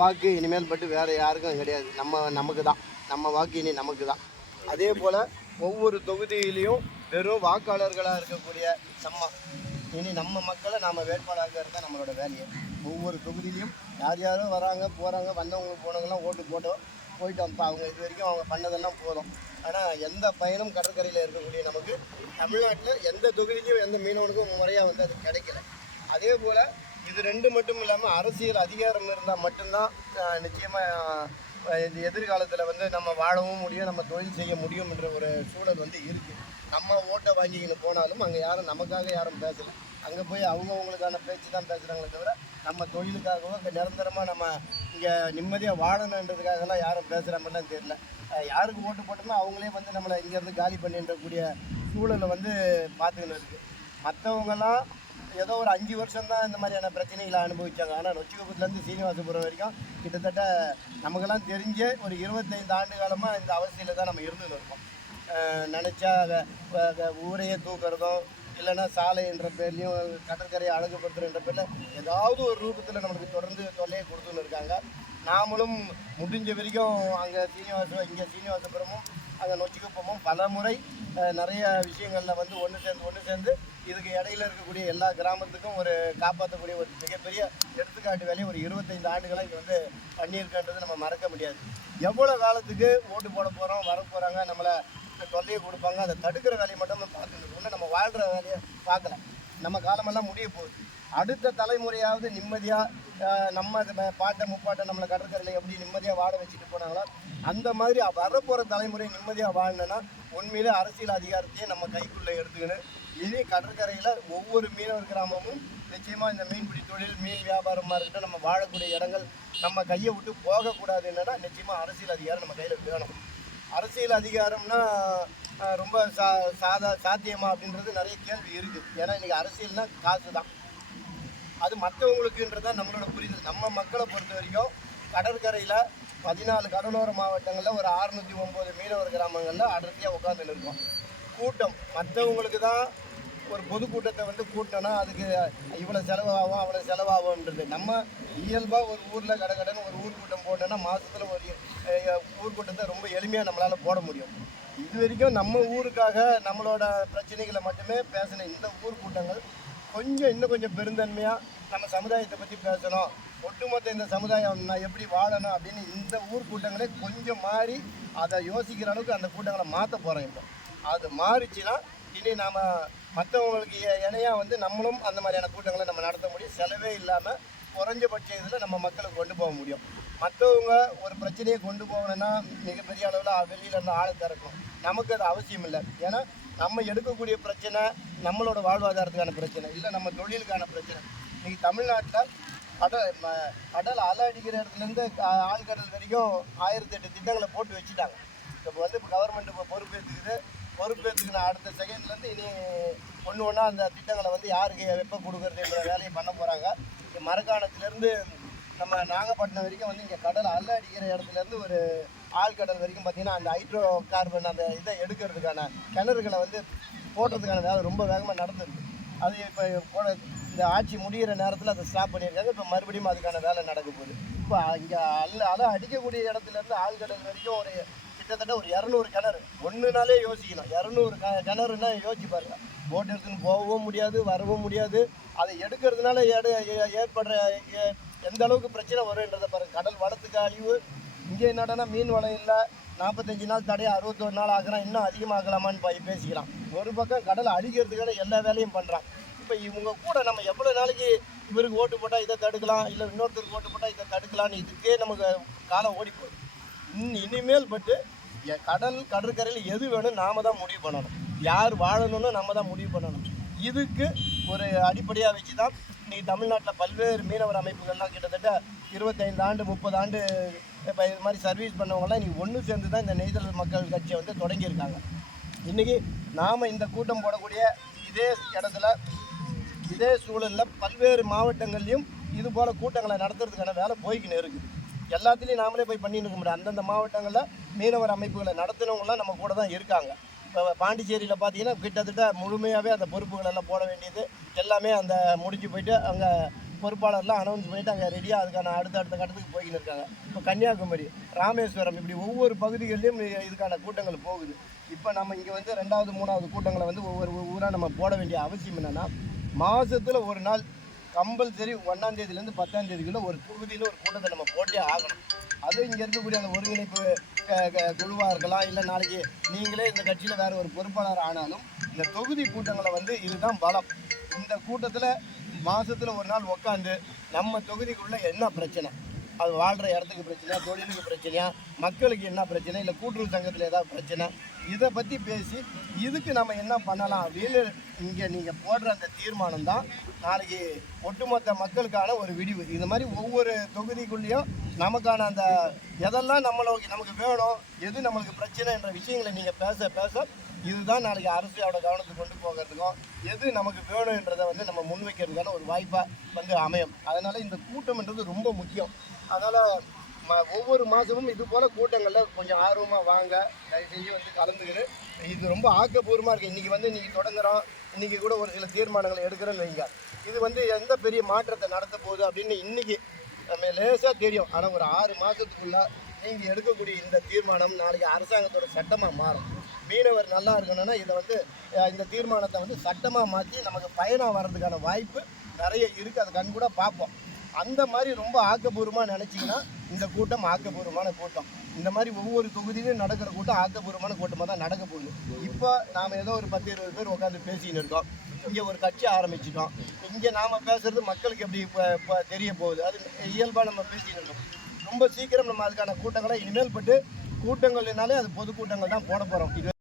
வாக்கு இனிமேல் பட்டு வேறு யாருக்கும் கிடையாது. நமக்கு தான் நம்ம வாக்கு இனி நமக்கு தான். அதே போல் ஒவ்வொரு தொகுதியிலையும் வெறும் வாக்காளர்களாக இருக்கக்கூடிய இனி நம்ம மக்களை நாம் வேட்பாளராக தான் நம்மளோட வேலையை. ஒவ்வொரு தொகுதியிலையும் யாரோ வராங்க போகிறாங்க, வந்தவங்க போனவங்களாம் ஓட்டு போயிட்டோம். இப்போ அவங்க இது வரைக்கும் அவங்க பண்ணதெல்லாம் போதும். ஆனால் எந்த பயனும் கடற்கரையில் இருக்கக்கூடிய நமக்கு தமிழ்நாட்டில் எந்த தொகுதிக்கும் எந்த மீனவனுக்கும் முறையாக வந்து அது கிடைக்கல. அதே போல் இது ரெண்டு மட்டும் இல்லாமல் அரசியல் அதிகாரம் இருந்தால் மட்டும்தான் நிச்சயமாக இந்த எதிர்காலத்தில் வந்து நம்ம வாழவும் முடியும், நம்ம தொழில் செய்ய முடியும் என்ற ஒரு சூழல் வந்து இருக்குது. நம்ம ஓட்டை வாங்கிக்கின்னு போனாலும் அங்கே யாரும் நமக்காக யாரும் பேசலை. அங்கே போய் அவங்கவுங்களுக்கான பேச்சு தான் பேசுகிறாங்களே தவிர நம்ம தொழிலுக்காகவும் இங்கே நிரந்தரமாக நம்ம இங்கே நிம்மதியாக வாழணுன்றதுக்காகலாம் யாரும் பேசுகிற மாதிரிலாம் தெரியல. யாருக்கு ஓட்டு போட்டோமோ அவங்களே வந்து நம்மளை இங்கேருந்து காலி பண்ணின்றக்கூடிய சூழலை வந்து பார்த்துக்கின்னு இருக்குது. மற்றவங்கெல்லாம் ஏதோ ஒரு 5 வருஷம் தான் இந்த மாதிரியான பிரச்சனைகளை அனுபவித்தாங்க. ஆனால் நொச்சிக்குப்பத்துலேருந்து சீனிவாசபுரம் வரைக்கும் கிட்டத்தட்ட நமக்கெல்லாம் தெரிஞ்ச ஒரு 25 ஆண்டு காலமாக இந்த அவஸ்தையில் தான் நம்ம இருந்துன்னு இருக்கோம். நினச்சா ஊரையே தூக்குறதும் இல்லைன்னா சாலை என்ற பேர்லையும் கடற்கரையை அழகுபடுத்துகிற பேரில் ஏதாவது ஒரு ரூபத்தில் நம்மளுக்கு தொடர்ந்து தொல்லையை கொடுத்துன்னு இருக்காங்க. நாமளும் முடிஞ்ச வரைக்கும் அங்கே இங்கே சீனிவாசபுரமும் அங்கே நொச்சிக்குப்பமும் பல முறை நிறைய விஷயங்களில் வந்து ஒன்று சேர்ந்து இதுக்கு இடையில இருக்கக்கூடிய எல்லா கிராமத்துக்கும் ஒரு காப்பாற்றக்கூடிய ஒரு மிகப்பெரிய எடுத்துக்காட்டு வேலையை ஒரு 25 ஆண்டுகளாக இது வந்து பண்ணியிருக்கின்றது நம்ம மறக்க முடியாது. எவ்வளோ காலத்துக்கு ஓட்டு போட போகிறோம், வர போகிறாங்க, நம்மளை தொல்லையை கொடுப்பாங்க, அதை தடுக்கிற வேலையை மட்டும் பார்த்துட்டு ஒன்று நம்ம வாழ்கிற வேலையை பார்க்கல. நம்ம காலமெல்லாம் முடிய போகுது. அடுத்த தலைமுறையாவது நிம்மதியாக நம்ம பாட்டை முப்பாட்டை நம்மளை கடற்கரையில் எப்படி நிம்மதியாக வாழ வச்சுட்டு போனாங்களோ அந்த மாதிரி வரப்போகிற தலைமுறை நிம்மதியாக வாழணுன்னா உண்மையிலே அரசியல் அதிகாரத்தையே நம்ம கைக்குள்ளே எடுத்துக்கின்னு இனி கடற்கரையில் ஒவ்வொரு மீனவர் கிராமமும் நிச்சயமாக இந்த மீன்பிடி தொழில், மீன் வியாபாரமாக இருக்கட்டும், நம்ம வாழக்கூடிய இடங்கள் நம்ம கையை விட்டு போகக்கூடாது. என்னன்னா நிச்சயமாக அரசியல் அதிகாரம் நம்ம கையில் வேணும். அரசியல் அதிகாரம்னா ரொம்ப சாத்தியமா அப்படின்றது நிறைய கேள்வி இருக்குது. ஏன்னா இன்றைக்கி அரசியல்னால் காசு தான். அது மற்றவங்களுக்குன்றதான் நம்மளோட புரிதல். நம்ம மக்களை பொறுத்த வரைக்கும் கடற்கரையில் 14 கடலோர மாவட்டங்களில் ஒரு 609 மீனவர் கிராமங்களில் அடர்த்தியாக உட்காந்துன்னு இருக்கோம். கூட்டம் மற்றவங்களுக்கு தான் ஒரு பொதுக்கூட்டத்தை வந்து கூட்டம்னா அதுக்கு இவ்வளோ செலவாகும் அவ்வளோ செலவாகும்ன்றது. நம்ம இயல்பாக ஒரு ஊரில் கடைன்னு ஒரு ஊர்க்கூட்டம் போட்டோன்னா மாதத்தில் ஒரு ஊர்க்கூட்டத்தை ரொம்ப எளிமையாக நம்மளால் போட முடியும். இது வரைக்கும் நம்ம ஊருக்காக நம்மளோட பிரச்சனைகளை மட்டுமே பேசின இந்த ஊர்க்கூட்டங்கள் இன்னும் கொஞ்சம் பெருந்தன்மையாக நம்ம சமுதாயத்தை பற்றி பேசணும், ஒட்டுமொத்த இந்த சமுதாயம் நான் எப்படி வாழணும் அப்படின்னு இந்த ஊர்க்கூட்டங்களே கொஞ்சம் மாறி அதை யோசிக்கிற அளவுக்கு அந்த கூட்டங்களை மாற்ற போகிறோம். இப்போ அது மாறிச்சுன்னா இனி நாம் மற்றவங்களுக்கு இணையாக வந்து நம்மளும் அந்த மாதிரியான கூட்டங்களை நம்ம நடத்த முடியும். செலவே இல்லாமல் குறைஞ்சபட்ச இதில் நம்ம மக்களுக்கு கொண்டு போக முடியும். மற்றவங்க ஒரு பிரச்சனையை கொண்டு போகணுன்னா மிகப்பெரிய அளவில் வெளியில் இருந்து ஆளை திறக்கணும். நமக்கு அது அவசியம் இல்லை. ஏன்னா நம்ம எடுக்கக்கூடிய பிரச்சனை நம்மளோட வாழ்வாதாரத்துக்கான பிரச்சனை இல்லை, நம்ம தொழிலுக்கான பிரச்சனை. இன்றைக்கி தமிழ்நாட்டில் கடல் அலை அடிக்கிற இடத்துலேருந்து ஆழ்கடல் வரைக்கும் 1008 திட்டங்களை போட்டு வச்சுட்டாங்க. இப்போ வந்து கவர்மெண்ட் இப்போ பொறுப்பேற்றுக்கின அடுத்த செகண்ட்லேருந்து இனி ஒன்றா அந்த திட்டங்களை வந்து யாருக்கு எப்போ கொடுக்குறதுன்ற வேலையை பண்ண போகிறாங்க. மரக்காணத்துலேருந்து நம்ம நாகப்பட்டினம் வரைக்கும் வந்து இங்கே கடல் அலை அடிக்கிற இடத்துலேருந்து ஒரு ஆழ்கடல் வரைக்கும் பார்த்திங்கன்னா அந்த ஹைட்ரோ கார்பன் அந்த இதை எடுக்கிறதுக்கான கிணறுகளை வந்து போடுறதுக்கான வேலை ரொம்ப வேகமாக நடந்துருக்கு. அது இப்போ இந்த ஆட்சி முடிகிற நேரத்தில் அதை ஸ்டாப் பண்ணியிருக்காங்க. இப்போ மறுபடியும் அதுக்கான வேலை நடக்க போகுது. இப்போ இங்கே அலை அடிக்கக்கூடிய இடத்துலேருந்து ஆழ்கடல் வரைக்கும் ஒரு கிட்டத்தட்ட ஒரு 200 கிணறு. ஒன்றுனாலே யோசிக்கணும். 200 கிணறுன்னா யோசிச்சு பாருங்க. போட் எடுத்துன்னு போகவும் முடியாது, வரவும் முடியாது. அதை எடுக்கிறதுனால ஏற்படுற எந்த அளவுக்கு பிரச்சனை வரும்ன்றதை பாருங்கள். கடல் வளத்துக்கு அழிவு. இங்கே என்னடனா மீன் வளம் இல்லை, 45 நாள் தடை 61 நாள் ஆகுறான், இன்னும் அதிகமாகலாமான்னு பேசிக்கலாம். ஒரு பக்கம் கடலை அழிக்கிறதுக்கான எல்லா வேலையும் பண்ணுறான். இப்போ இவங்க கூட நம்ம எவ்வளோ நாளைக்கு இவருக்கு ஓட்டு போட்டால் இதை தடுக்கலாம், இல்லை இன்னொருத்தருக்கு ஓட்டு போட்டால் இதை தடுக்கலான்னு இதுக்கே நமக்கு காலம் ஓடிப்போகுது. இனிமேல் பட்டு கடற்கரையில் எது வேணும் நாம் தான் முடிவு பண்ணணும். யார் வாழணும்னு நம்ம தான் முடிவு பண்ணணும். இதுக்கு ஒரு அடிப்படையாக வச்சு தான் இன்றைக்கி தமிழ்நாட்டில் பல்வேறு மீனவர் அமைப்புகள்லாம் கிட்டத்தட்ட 25 ஆண்டு 30 ஆண்டு இப்போ இது மாதிரி சர்வீஸ் பண்ணவங்களாம் இன்றைக்கி ஒன்று சேர்ந்து தான் இந்த நெய்தல் மக்கள் கட்சியை வந்து தொடங்கியிருக்காங்க. இன்றைக்கி நாம் இந்த கூட்டம் போடக்கூடிய இதே இடத்துல இதே சூழலில் பல்வேறு மாவட்டங்கள்லையும் இது போல் கூட்டங்களை நடத்துறதுக்கான வேலை போய்க்கின்னு இருக்குது. எல்லாத்துலேயும் நாமளே போய் பண்ணிட்டு இருக்க முடியாது. அந்தந்த மாவட்டங்களில் மீனவர் அமைப்புகளை நடத்தினவங்களாம் நம்ம கூட தான் இருக்காங்க. இப்போ பாண்டிச்சேரியில் பார்த்தீங்கன்னா கிட்டத்தட்ட முழுமையாகவே அந்த பொறுப்புகள் எல்லாம் போட வேண்டியது எல்லாமே அந்த முடிஞ்சு போயிட்டு அங்கே பொறுப்பாளர்லாம் அனௌன்ஸ் பண்ணிட்டு அங்கே ரெடியாக அதுக்கான அடுத்த கட்டத்துக்கு போய்கின்னு இருக்காங்க. இப்போ கன்னியாகுமரி, ராமேஸ்வரம் இப்படி ஒவ்வொரு பகுதிகளிலும் இதுக்கான கூட்டங்கள் போகுது. இப்போ நம்ம இங்கே வந்து 2வது 3வது கூட்டங்களை வந்து ஒவ்வொரு ஊராக நம்ம போட வேண்டிய அவசியம் என்னென்னா, மாதத்தில் ஒரு நாள் கம்பல்சரி 1ஆம் தேதியிலேருந்து 10ஆம் தேதிக்குள்ளே ஒரு தொகுதியில் ஒரு கூட்டத்தை நம்ம போட்டே ஆகணும். அதுவும் இங்கே இருக்கக்கூடிய அந்த ஒருங்கிணைப்பு குழுவாக இருக்கலாம், இல்லை நாளைக்கு நீங்களே இந்த கட்சியில் வேறு ஒரு பொறுப்பாளர் ஆனாலும் இந்த தொகுதி கூட்டங்களை வந்து இதுதான் பலம். இந்த கூட்டத்தில் மாதத்தில் ஒரு நாள் உட்காந்து நம்ம தொகுதிக்குள்ளே என்ன பிரச்சனை, அது வாழ்கிற இடத்துக்கு பிரச்சனையா, தொழிலுக்கு பிரச்சனையா, மக்களுக்கு என்ன பிரச்சனை, இல்லை கூட்டுறவு சங்கத்தில் ஏதாவது பிரச்சனை, இதை பற்றி பேசி இதுக்கு நம்ம என்ன பண்ணலாம் அப்படின்னு இங்கே நீங்கள் போடுற அந்த தீர்மானம் தான் நாளைக்கு ஒட்டுமொத்த மக்களுக்கான ஒரு விடிவு. இந்த மாதிரி ஒவ்வொரு தொகுதிக்குள்ளேயும் நமக்கான அந்த எதெல்லாம் நமக்கு வேணும், எது நம்மளுக்கு பிரச்சனை என்ற விஷயங்களை நீங்கள் பேச இதுதான் நாளைக்கு அரசோட கவனத்துக்கு கொண்டு போகிறதுக்கும் எது நமக்கு வேணுன்றதை வந்து நம்ம முன்வைக்கிறதுக்கான ஒரு வாய்ப்பாக வந்து அமையும். அதனால் இந்த கூட்டம்ன்றது ரொம்ப முக்கியம். அதனால் ஒவ்வொரு மாதமும் இது போல் கூட்டங்களில் கொஞ்சம் ஆர்வமாக வாங்க, தயவுசெய்து வந்து கலந்துக்கிட்டு இது ரொம்ப ஆக்கப்பூர்வமாக இருக்குது. இன்றைக்கி தொடங்குகிறோம், இன்றைக்கி கூட ஒரு சில தீர்மானங்களை எடுக்கிறோன்னு வைங்க. இது வந்து எந்த பெரிய மாற்றத்தை நடத்த போகுது அப்படின்னு இன்றைக்கி நம்ம லேசாக தெரியும். ஆனால் ஒரு 6 மாதத்துக்குள்ளே நீங்கள் எடுக்கக்கூடிய இந்த தீர்மானம் நாளைக்கு அரசாங்கத்தோட சட்டமாக மாறும். மீனவர் நல்லா இருக்கணும்னா இதை வந்து இந்த தீர்மானத்தை வந்து சட்டமாக மாற்றி நமக்கு பயனாக வர்றதுக்கான வாய்ப்பு நிறைய இருக்குது. அதை கண் கூட பார்ப்போம். அந்த மாதிரி ரொம்ப ஆக்கப்பூர்வமாக நினச்சிங்கன்னா இந்த கூட்டம் ஆக்கப்பூர்வமான கூட்டம். இந்த மாதிரி ஒவ்வொரு தொகுதியிலும் நடக்கிற கூட்டம் ஆக்கப்பூர்வமான கூட்டமாக தான் நடக்க போகுது. இப்போ நாம் ஏதோ ஒரு 10-20 பேர் உட்காந்து பேசிக்கின்னு இருக்கோம். இங்கே ஒரு கட்சி ஆரம்பிச்சிட்டோம். இங்கே நாம் பேசுகிறது மக்களுக்கு எப்படி இப்போ தெரிய போகுது, அது இயல்பாக நம்ம பேசிக்கின்னு இருக்கோம். ரொம்ப சீக்கிரம் நம்ம அதுக்கான கூட்டங்களை இனிமேல் பட்டு கூட்டங்கள்னாலே அது பொதுக்கூட்டங்கள் தான் போட போகிறோம். இது